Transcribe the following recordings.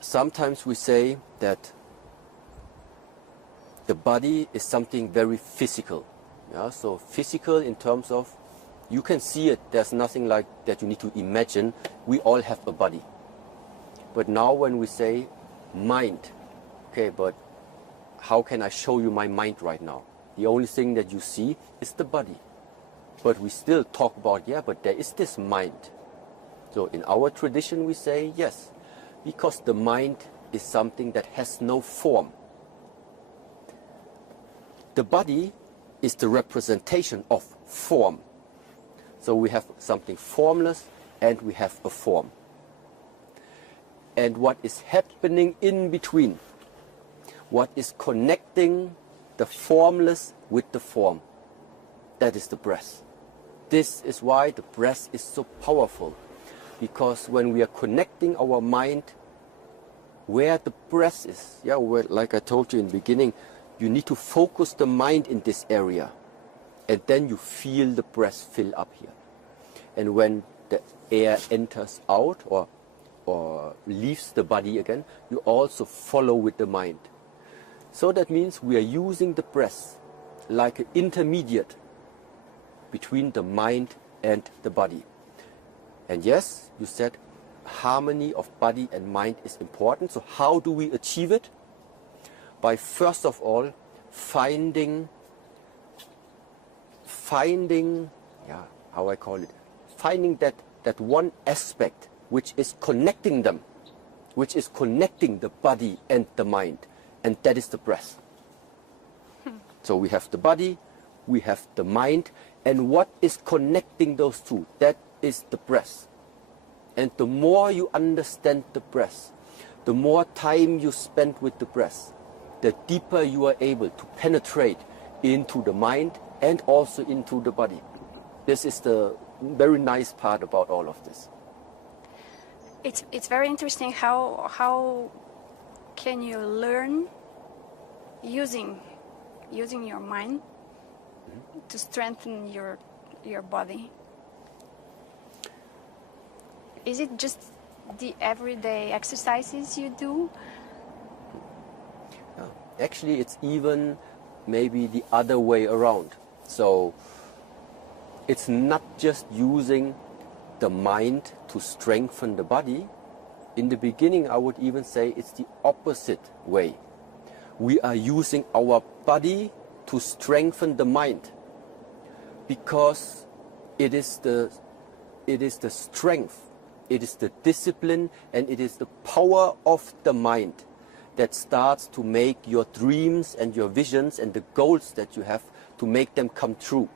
sometimes we say that the body is something very physical. Yeah? So physical in terms of, you can see it, there's nothing like that you need to imagine. We all have a body. But now when we say mind, okay, but how can I show you my mind right now? The only thing that you see is the body. But we still talk about, yeah, but there is this mind. So in our tradition we say yes, because the mind is something that has no form. The body is the representation of form. So we have something formless and we have a form. And what is happening in between, what is connecting the formless with the form, that is the breath. This is why the breath is so powerful, because when we are connecting our mind where the breath is, yeah, where, like I told you in the beginning, you need to focus the mind in this area, and then you feel the breath fill up here. And when the air enters out or leaves the body again, you also follow with the mind. So that means we are using the breath like an intermediate between the mind and the body. And yes, you said harmony of body and mind is important. So how do we achieve it? By first of all finding, yeah, how I call it, finding that one aspect which is connecting them, which is connecting the body and the mind, and that is the breath. So we have the body, we have the mind, and what is connecting those two? That is the breath. And the more you understand the breath, the more time you spend with the breath, the deeper you are able to penetrate into the mind and also into the body. This is the very nice part about all of this. It's very interesting how can you learn using your mind to strengthen your body. Is it just the everyday exercises you do? Yeah. Actually, it's even maybe the other way around. So it's not just using the mind to strengthen the body. In the beginning, I would even say it's the opposite way. We are using our body to strengthen the mind, because it is the strength, it is the discipline, and it is the power of the mind that starts to make your dreams and your visions and the goals that you have, to make them come true.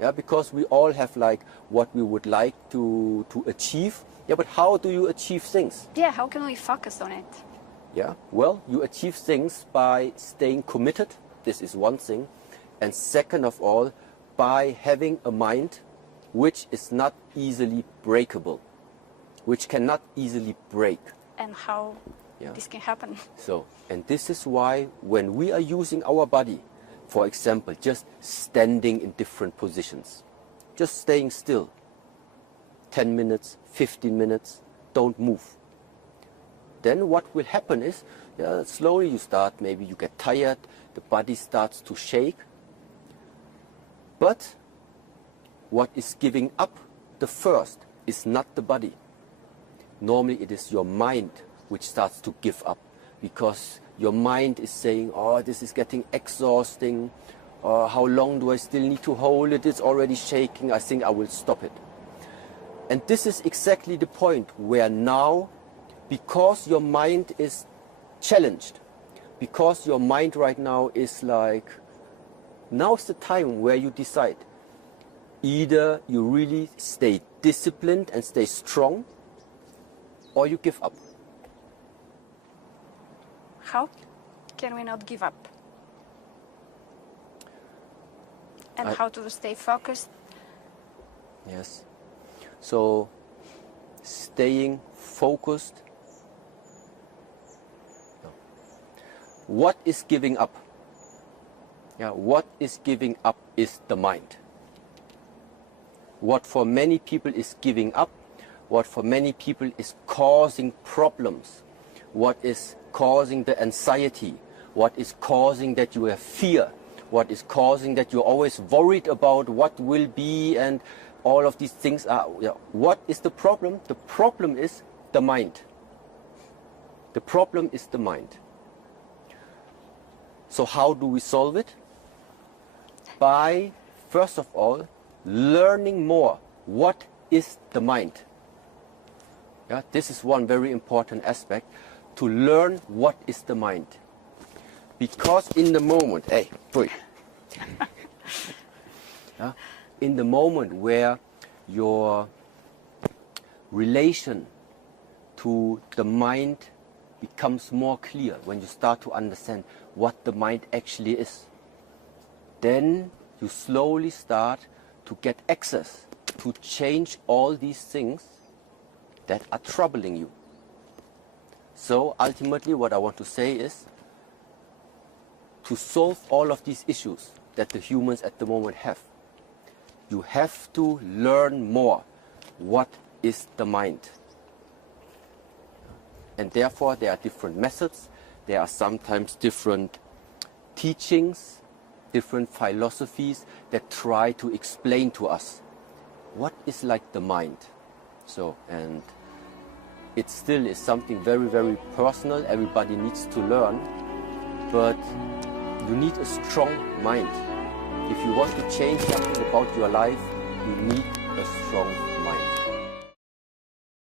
Yeah, because we all have like what we would like to achieve. Yeah, but how do you achieve things? Yeah, how can we focus on it? Yeah, well, you achieve things by staying committed. This is one thing. And second of all, by having a mind which is not easily breakable, which cannot easily break. And how this can happen? So, and this is why when we are using our body, for example, just standing in different positions, just staying still, 10 minutes, 15 minutes, don't move. Then what will happen is, slowly you start, maybe you get tired, the body starts to shake. But what is giving up the first is not the body. Normally it is your mind which starts to give up, because your mind is saying, oh, this is getting exhausting, how long do I still need to hold it, it's already shaking, I think I will stop it. And this is exactly the point where now, because your mind is challenged, because your mind right now is like, now's the time where you decide. Either you really stay disciplined and stay strong, or you give up. How can we not give up? And how to stay focused? Yes. So, staying focused. What is giving up? Yeah, what is giving up is the mind. What for many people is giving up, what for many people is causing problems, what is causing the anxiety, what is causing that you have fear, what is causing that you're always worried about what will be, and all of these things are, what is the problem? The problem is the mind. The problem is the mind. So how do we solve it? By, first of all, learning more. What is the mind? Yeah, this is one very important aspect, to learn what is the mind. Because in the moment, yeah, in the moment where your relation to the mind becomes more clear, when you start to understand what the mind actually is, then you slowly start to get access to change all these things that are troubling you. So ultimately what I want to say is, to solve all of these issues that the humans at the moment have, you have to learn more what is the mind. And therefore there are different methods, there are sometimes different teachings, different philosophies that try to explain to us what is like the mind. So, and it still is something very, very personal, everybody needs to learn, but you need a strong mind. If you want to change something about your life, you need a strong